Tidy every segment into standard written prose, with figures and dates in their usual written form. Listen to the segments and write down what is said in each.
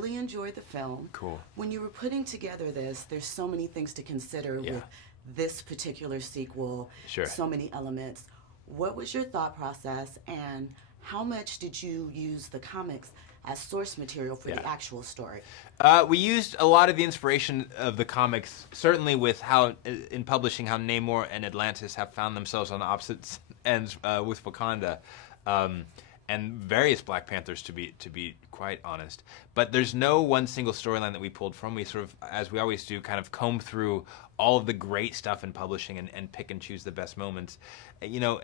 really enjoyed the film. Cool. When you were putting together this, there's so many things to consider with this particular sequel. Sure. So many elements. What was your thought process, and how much did you use the comics as source material for the actual story? We used a lot of the inspiration of the comics, certainly with how, in publishing, how Namor and Atlantis have found themselves on opposite ends with Wakanda, and various Black Panthers, to be quite honest. But there's no one single storyline that we pulled from. We sort of, as we always do, kind of comb through all of the great stuff in publishing and pick and choose the best moments, you know,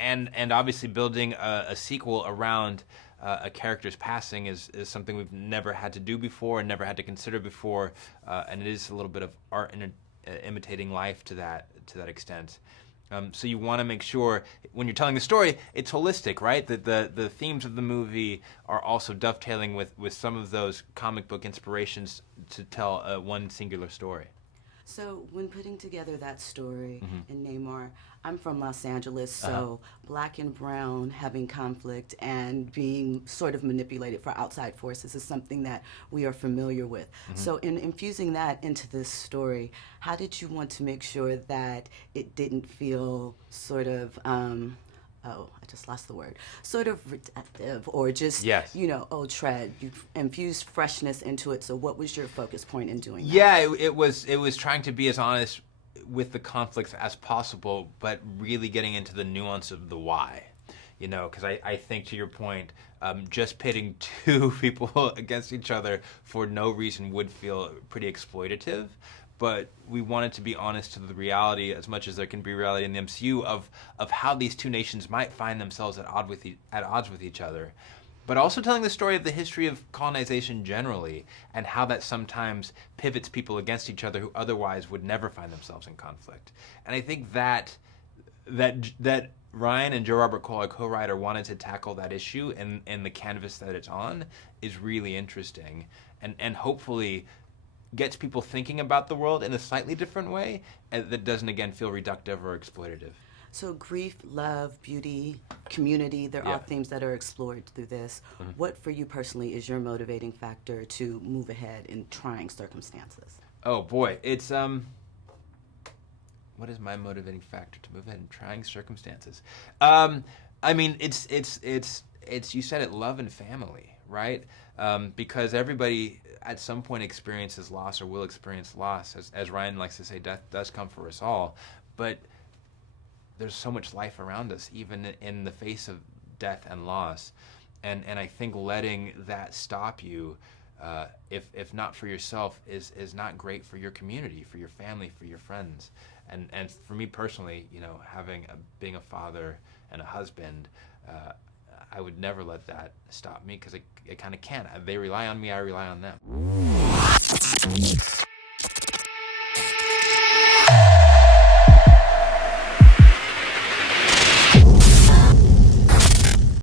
and obviously building a sequel around a character's passing is something we've never had to do before and never had to consider before, and it is a little bit of art in imitating life to that extent. So you want to make sure when you're telling the story, it's holistic, right? That the themes of the movie are also dovetailing with some of those comic book inspirations to tell one singular story. So when putting together that story in Namor, I'm from Los Angeles, so black and brown having conflict and being sort of manipulated for outside forces is something that we are familiar with. So in infusing that into this story, how did you want to make sure that it didn't feel sort of I just lost the word, sort of reductive or just, you know, old tread? You infused freshness into it, so what was your focus point in doing that? Yeah, it was trying to be as honest with the conflicts as possible, but really getting into the nuance of the why. You know, because I think, to your point, just pitting two people against each other for no reason would feel pretty exploitative. But we wanted to be honest to the reality, as much as there can be reality in the MCU, of how these two nations might find themselves at odds with each other. But also telling the story of the history of colonization generally, and how that sometimes pivots people against each other who otherwise would never find themselves in conflict. And I think that Ryan and Joe Robert Cole, our co-writer, wanted to tackle that issue in the canvas that it's on is really interesting, and hopefully gets people thinking about the world in a slightly different way that doesn't, again, feel reductive or exploitative. So grief, love, beauty, community, they're all themes that are explored through this. What, for you personally, is your motivating factor to move ahead in trying circumstances? Oh, boy. It's, what is my motivating factor to move ahead in trying circumstances? I mean, it's you said it, love and family, right? Because everybody at some point experiences loss or will experience loss. As Ryan likes to say, death does come for us all. But there's so much life around us, even in the face of death and loss. And I think letting that stop you, if not for yourself, is not great for your community, for your family, for your friends. And for me personally, you know, being a father and a husband, I would never let that stop me, because it kind of can. They rely on me, I rely on them.